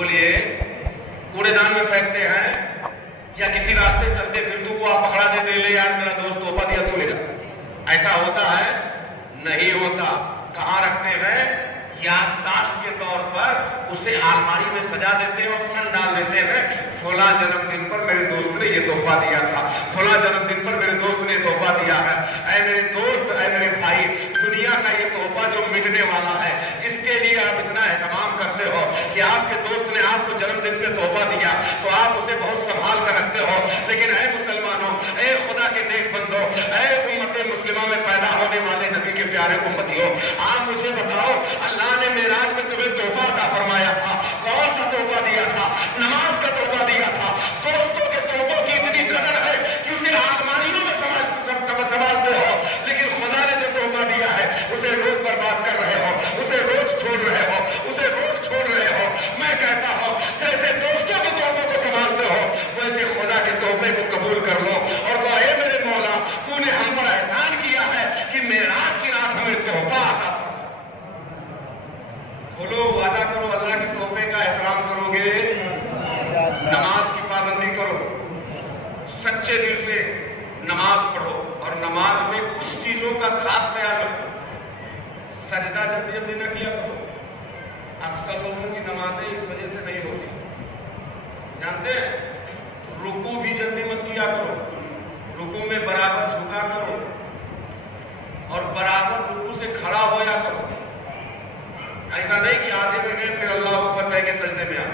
بولیے کوڑے دان میں پھینکتے ہیں یا کسی راستے چلتے پھرتے کو آپ پکڑا دیتے لے یار میرا دوست تحفہ دیا تو لے جا؟ ایسا ہوتا ہے؟ نہیں ہوتا. کہاں رکھتے ہیں؟ یادداشت کے طور پر اسے الماری میں سجا دیتے ہیں اور سن ڈال دیتے ہیں فلاں جنم دن پر میرے دوست نے یہ تحفہ دیا تھا, فلاں جنم دن پر میرے دوست نے یہ تحفہ دیا ہے. اے میرے دوست, اے میرے بھائی, دنیا کا یہ تحفہ جو مٹنے والا ہے اس کے لیے آپ اتنا اہتمام کرتے ہو کہ آپ کے دوست نے آپ کو جنم دن پہ تحفہ دیا تو آپ اسے بہت سنبھال کر رکھتے ہو. لیکن اے مسلمانوں, اے خدا کے نیک بندو, اے امت مسلمہ میں پیدا ہونے والے نبی کے پیارے امتیوں, آپ مجھے بتاؤ اللہ نے معراج میں تمہیں تحفہ عطا فرمایا تھا, کون سا تحفہ دیا تھا؟ نماز کا تحفہ دیا تھا. دوستوں کے تحفوں کی اتنی قدر ہے کہ اسے آلمانیوں میں سنبھالتے ہو, لیکن خدا نے جو تحفہ دیا ہے اسے روز برباد کر رہے ہو, اسے روز چھوڑ رہے ہو, اسے روز چھوڑ رہے ہو. میں کہتا ہوں جیسے دوستوں کے تحفوں کو سنبھالتے ہو ویسے خدا کے تحفے کو قبول کر لو اور کہو اے میرے مولا تو نے ہم پر احسان کیا ہے کہ معراج کی رات ہمیں تحفہ عطا. بولو, وعدہ کرو اللہ کے تحفے کا احترام کرو گے, نماز کی پابندی کرو, سچے دل سے نماز پڑھو اور نماز میں کچھ چیزوں کا خاص خیال رکھو. سجدہ جلدی نہ کیا کرو. اکثر لوگوں کی نمازیں اس وجہ سے نہیں ہوتی, جانتے ہیں؟ رکوع بھی جلدی مت کیا کرو, رکوع میں برابر جھکا کرو اور برابر رکوع سے کھڑا ہویا کرو. ایسا نہیں کہ آدھے میں گئے پھر اللہ اکبر کہہ کے سجدے میں آ.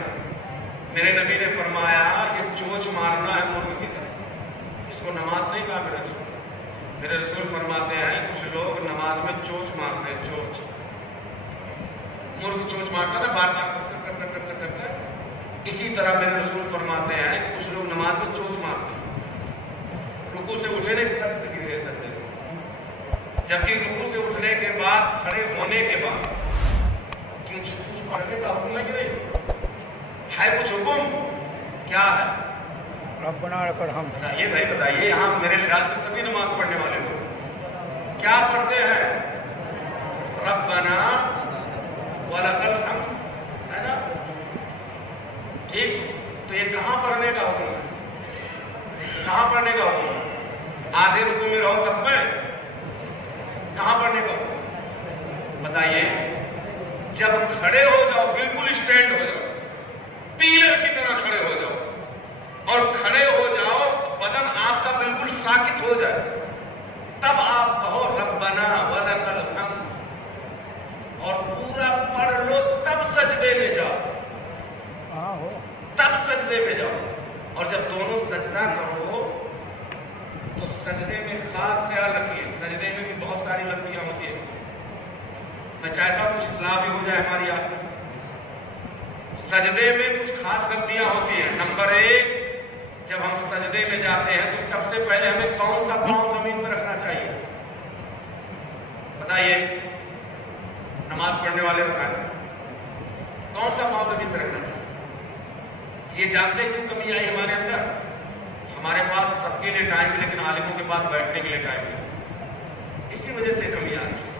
میرے نبی نے فرمایا یہ چونچ مارنا ہے مرغ کی طرح, اس کو نماز نہیں کہا میرے رسول. میرے رسول فرماتے ہیں کچھ لوگ نماز میں چونچ مارتے ہیں, چونچ, مرغ چونچ مارتا ہے بار بار کر. اسی طرح میرے رسول فرماتے ہیں کہ کچھ لوگ نماز میں چونچ مارتے ہیں, رکوع سے اٹھے نہیں تک سے گر گئے سجدے میں, جبکہ رکوع سے اٹھنے کے بعد کھڑے ہونے کے بعد کچھ پڑھنے کا حکم نہیں ہے, کچھ حکم کیا ہے؟ ربنا لک الحمد. بتائیے بھائی, بتائیے. یہاں میرے خیال سے سبھی نماز پڑھنے والے لوگ کیا پڑھتے ہیں؟ ربنا ولک الحمد, ہے نا؟ ٹھیک, تو یہ کہاں پڑھنے کا حکم ہے؟ کہاں پڑھنے کا حکم ہے؟ آدھے رکوع میں رہو تب میں کہاں پڑھنے کا حکم؟ بتائیے. جب کھڑے ہو جاؤ, بالکل اسٹینڈ ہو جاؤ, پیلر کی طرح کھڑے ہو جاؤ اور کھڑے ہو جاؤ, بدن آپ کا بالکل ساکت ہو جائے, تب آپ کہو ربنا ولک الحمد اور پورا پڑھ لو, تب سجدے میں جاؤ, تب سجدے میں جاؤ. اور جب دونوں سجدہ کرو تو سجدے میں خاص خیال رکھیے, سجدے میں بھی بہت ساری غلطیاں ہوتی ہیں. میں چاہتا ہوں کچھ اصلاح بھی ہو جائے ہماری. آپ سجدے میں کچھ خاص غلطیاں ہوتی ہیں. نمبر 1, جب ہم سجدے میں جاتے ہیں تو سب سے پہلے ہمیں کون سا پاؤں زمین پر رکھنا چاہیے؟ بتائیے, نماز پڑھنے والے بتائیں کون سا پاؤں زمین پر رکھنا چاہیے؟ یہ جانتے کیوں کمی آئی ہمارے اندر؟ ہمارے پاس سب کے لیے ٹائم ہے لیکن عالموں کے پاس بیٹھنے کے لیے ٹائم نہیں, اسی وجہ سے کمی آ رہی.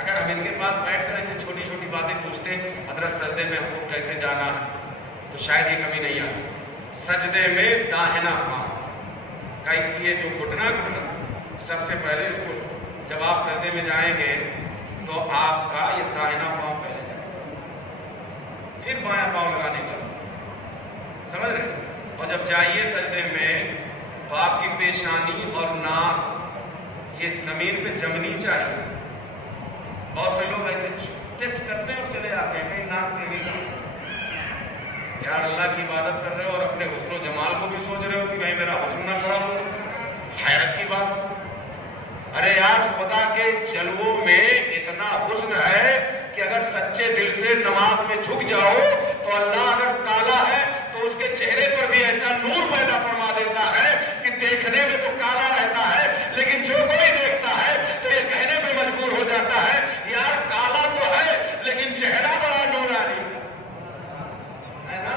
اگر ہم ان کے پاس بیٹھ کر ایسے چھوٹی چھوٹی باتیں پوچھتے حضرت سجدے میں ہم کو کیسے جانا ہے, تو شاید یہ کمی نہیں آتی. سجدے میں داہنا پاؤں کا یہ جو گھٹنا سب سے پہلے اس کو, جب آپ سجدے میں جائیں گے تو آپ کا یہ داہنا پاؤں پہلے جائے گا, پھر بایاں پاؤں لگانے کا, سمجھ رہے؟ اور جب جائیے سجدے میں تو آپ کی پیشانی اور ناک یہ زمین پہ جمنی چاہیے. بہت سے لوگ ایسے ٹچ کرتے ہیں اور چلے جاتے ہیں, کہیں ناک پہ نہیں. یار اللہ کی عبادت کر رہے ہو اور اپنے حسن و جمال کو بھی سوچ رہے ہو کہ کہیں میرا حسن نہ خراب ہو, حیرت کی بات. ارے یار خدا کے جلووں میں اتنا حسن ہے کہ اگر سچے دل سے نماز میں جھک جاؤ تو اللہ اگر کالا ہے تو اس کے چہرے پر بھی ایسا نور پیدا فرما دیتا ہے کہ دیکھنے میں تو کالا رہتا ہے لیکن جو کوئی دیکھتا ہے تو یہ کہنے پہ مجبور ہو جاتا ہے یار کالا تو ہے لیکن چہرہ بڑا نورانی ہے نا.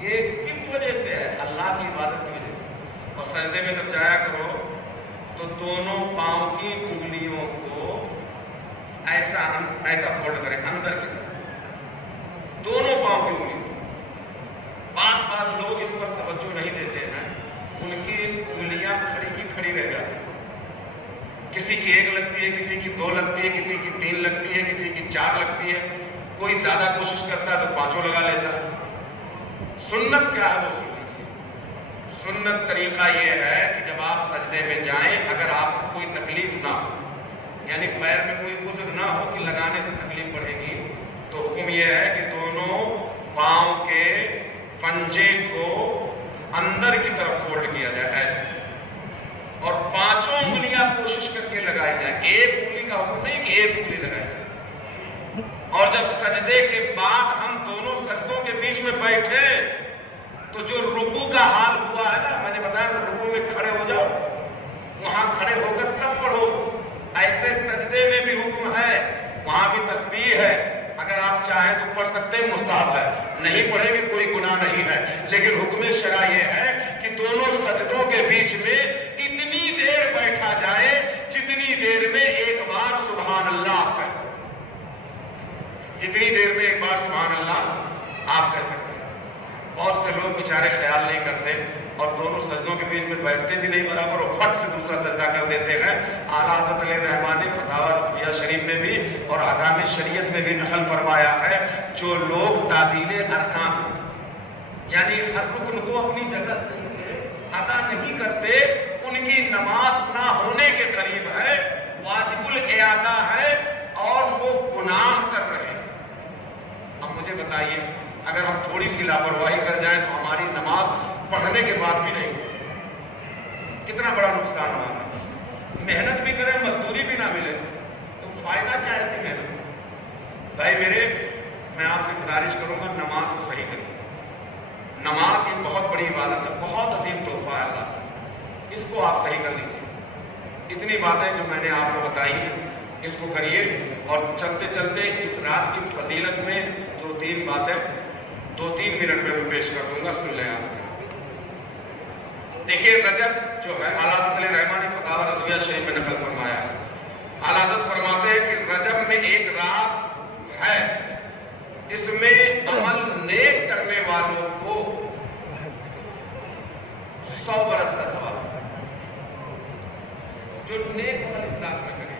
یہ کس وجہ سے ہے؟ اللہ کی عبادت کی وجہ سے. اور سجدے میں جب جایا کرو تو دونوں پاؤں کی انگلیوں کو ایسا فولڈ کریں اندر کی طرف, دونوں پاؤں की उंगली। बास लोग इस पर तवज्जो नहीं देते हैं, उनकी उंगलियां खड़ी की खड़ी रह जाती हैं। किसी की 1 लगती है, किसी की 2 लगती है, किसी की 3 लगती है, किसी की 4 लगती है, कोई ज्यादा कोशिश करता है तो 5 लगा लेता है। सुन्नत क्या है वो सुन लीजिए। सुन्नत तरीका ये है कि जब आप सजदे में जाएं, अगर आपको कोई तकलीफ ना हो, यानी पैर में कोई उज़्र ना हो कि लगाने से तकलीफ बढ़ेगी, तो हुक्म यह है कि दोनों पांव के पंजे को अंदर की तरफ फोल्ड किया जाए ऐसे, और 5 उंगलियां कोशिश करके लगाई जाए। एक उंगली का हुक्म नहीं कि एक उंगली लगाई जाए। और जब सजदे के बाद हम दोनों सजदों के बीच में बैठे तो जो रुकू का हाल हुआ है ना, मैंने बताया ना, रुकू में खड़े हो जाओ, वहां खड़े होकर तब पढ़ो। ऐसे सजदे में भी हुक्म है, वहां भी तस्बीह है, अगर आप चाहें तो पढ़ सकते हैं, मुस्ताहब है, नहीं पढ़ेंगे कोई गुनाह नहीं है। लेकिन हुक्म शरा ये है कि दोनों सजदों के बीच में इतनी देर बैठा जाए जितनी देर में एक बार सुभान अल्लाह कहे, जितनी देर में एक बार सुभान अल्लाह आप कह सकते हैं। बहुत से लोग बेचारे ख्याल नहीं करते और दोनों सजदों के बीच में बैठते भी नहीं बराबर, और फट से दूसरा सजदा कर देते हैं। आला हज़रत अली रहमान ने फतावा रफ़िया शरीफ में भी और अहकाम शरीयत में भी नकल फरमाया है, जो लोग तादील अरकान यानी हर रुकन को अपनी जगह से अदा नहीं करते, उनकी नमाज ना होने के करीब है, वाजिबुल इयादा है और वो गुनाह कर रहे हैं। अब मुझे बताइए, अगर हम थोड़ी सी लापरवाही कर जाएं तो हमारी नमाज पढ़ने के बाद भी नहीं, कितना बड़ा नुकसान हुआ। मेहनत भी करें, मजदूरी भी ना मिले तो फायदा क्या है इसकी मेहनत। भाई मेरे, मैं आपसे गुजारिश करूंगा, नमाज को सही करिए। नमाज एक बहुत बड़ी इबादत है, बहुत अजीम तोहफा है अल्लाह, इसको आप सही कर लीजिए। इतनी बातें जो मैंने आपको बताई इसको करिए, और चलते चलते इस रात की फजीलत में 2-3 बातें 2-3 मिनट में मैं पेश कर दूंगा, सुन लें आप। देखिए, रजब जो है, आला हज़रत रहमान ने फतावा रज़विया शरीफ में नकल फरमाया। आला हज़रत फरमाते हैं कि रजब में एक रात है, इसमें अमल नेक करने वालों को 100 बरस का सवाब, जो नेक अमल इस रात में करे।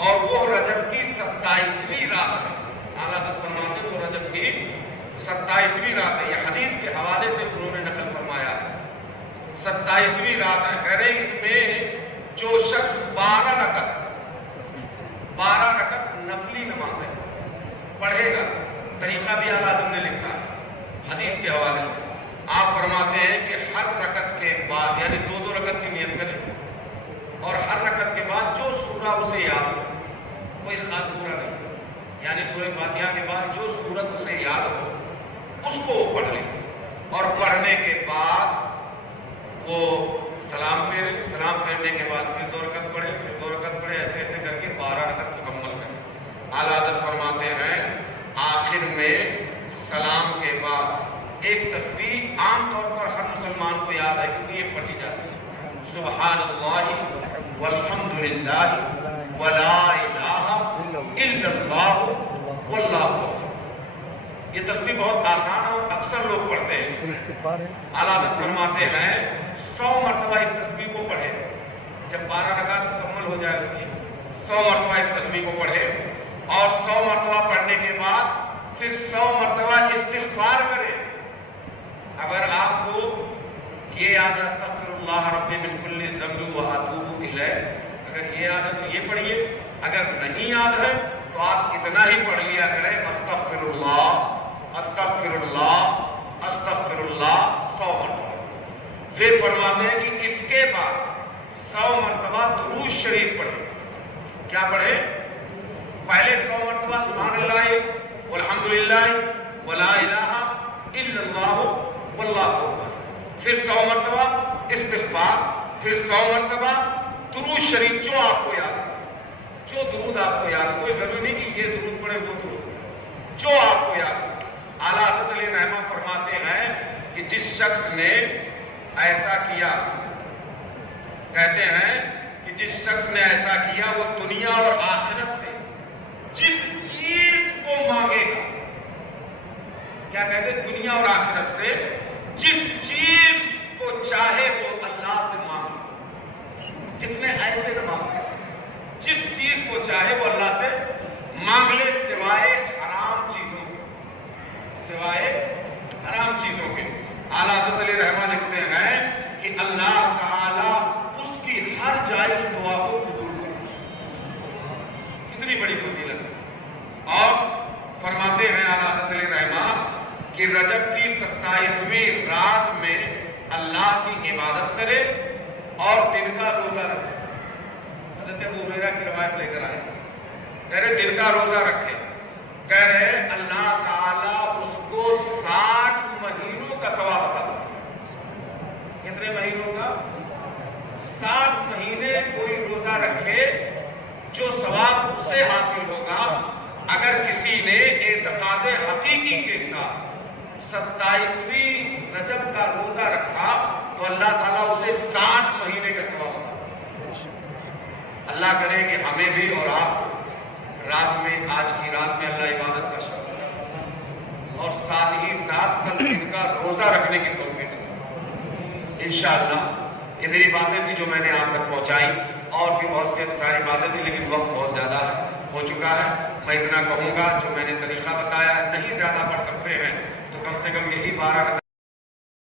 और वो रजब की 27वीं रात है। आला हज़रत फरमाते हैं वो रजब की 27वीं रात है। ये हदीस के हवाले से उन्होंने नकल फरमाया है, 27वीं रात है। कह रहे इसमें जो शख्स 12 रकत नफली नमाज है पढ़ेगा, तरीका भी आला हज़रत ने लिखा है हदीस के हवाले से। आप फरमाते हैं कि हर रकत के बाद, यानी 2-2 रकत की नियत करें, और हर रकत के बाद जो सूरा उसे याद हो, कोई खास सूरा नहीं, यानी सूरह फातिहा के बाद जो सूरत उसे याद हो उसको वो पढ़ ले, और पढ़ने के बाद वो सलाम फेरने के बाद फिर 2 रकत पढ़े, फिर 2 रकत पढ़े, ऐसे ऐसे करके 12 रकत मुकम्मल करें। आला हज़रत फरमाते हैं आखिर में सलाम के बाद एक तस्बीह आमतौर पर हर मुसलमान को याद है, क्योंकि ये पढ़ी जाती है, सुब्हानल्लाहि वल्हम्दुलिल्लाहि वला इलाहा इल्लल्लाह वल्लाहु अकबर। ये तस्बीह बहुत आसान है और अक्सर लोग पढ़ते हैं। आला हज़रत फरमाते हैं 100 मरतबा इस तस्बीह को पढ़े, जब 12 रकात मुकम्मल हो जाए उसकी 100 मरतबा इस तस्बीह को पढ़े, और 100 मरतबा पढ़ने के बाद फिर 100 मरतबा इस्तिग़फ़ार करे। अगर आपको ये याद है अस्तग़फ़िरुल्लाह रब्बी मिन कुल्ली ज़ंबिन व अतूबु इलैह, अगर ये याद है तो ये पढ़िए, अगर नहीं याद है तो आप इतना ही पढ़ लिया करें, अस्तग़फ़िरुल्लाह अस्तग़फ़िरुल्लाह अस्तग़फ़िरुल्लाह 100 मरतबा। फिर फरमाते हैं कि इसके बाद 100 मरतबा दुरूद शरीफ पढ़े। क्या पढ़े? पहले 100 मरतबा सुब्हानल्लाहि वल्हम्दुलिल्लाहि वला इलाहा इल्लल्लाहु वल्लाहु अकबर, फिर 100 मरतबा इस्तिग़फ़ार, फिर 100 मरतबा दुरूद शरीफ जो आपको याद, जो दुरूद आपको याद, कोई जरूरी नहीं कि ये दुरूद पढ़े वो दुरूद, जो आपको याद। आला हज़रत अली रहमान फरमाते हैं कि जिस शख्स ने ऐसा किया, कहते हैं कि जिस शख्स ने ऐसा किया वो दुनिया और आखिरत से जिस चीज को मांगेगा क्या कहते हैं, दुनिया और आखिरत से जिस चीज को चाहे वो अल्लाह से मांगे। जिसने ऐसे नमाज पढ़ी, जिस चीज को चाहे वो अल्लाह से मांग ले, सिवाय हराम चीजों के, सिवाय हराम चीजों के। आला हज़रत अली रहमान लिखते हैं कि अल्लाह ताला उसकी हर जायज दुआ को कबूल करता है। कितनी बड़ी फजीलत है। और फरमाते हैं आला हज़रत अली रहमान कि रजब की 27वीं रात में अल्लाह की इबादत करे और दिन का रोजा रखे। हज़रत अबू हुरैरा की रिवायत लेकर आए, कह रहे दिन का रोजा रखे, कह रहे अल्लाह ताला उसको 60 महीनों का सवाब अता करेगा। कितने महीनों का? 60 महीने कोई रोजा रखे, जो सवाब उसे हासिल होगा अगर किसी ने एतकाद हकीकी के साथ 27वीं रजब का रोजा रखा, तो अल्लाह ताला उसे 60 महीने का सवाब अता करेगा। अल्लाह करे कि हमें भी और आप रात में, आज की रात में अल्लाह इबादत का शौक और साथ ही साथ कल दिन का रोजा रखने की तौफीक दे इंशाअल्लाह। ये मेरी बातें थी जो मैंने आप तक पहुंचाई, और भी बहुत सी सारी बातें थी, लेकिन वक्त बहुत ज्यादा हो चुका है। मैं इतना कहूंगा, जो मैंने तरीका बताया, नहीं ज्यादा पढ़ सकते हैं तो कम से कम यही 12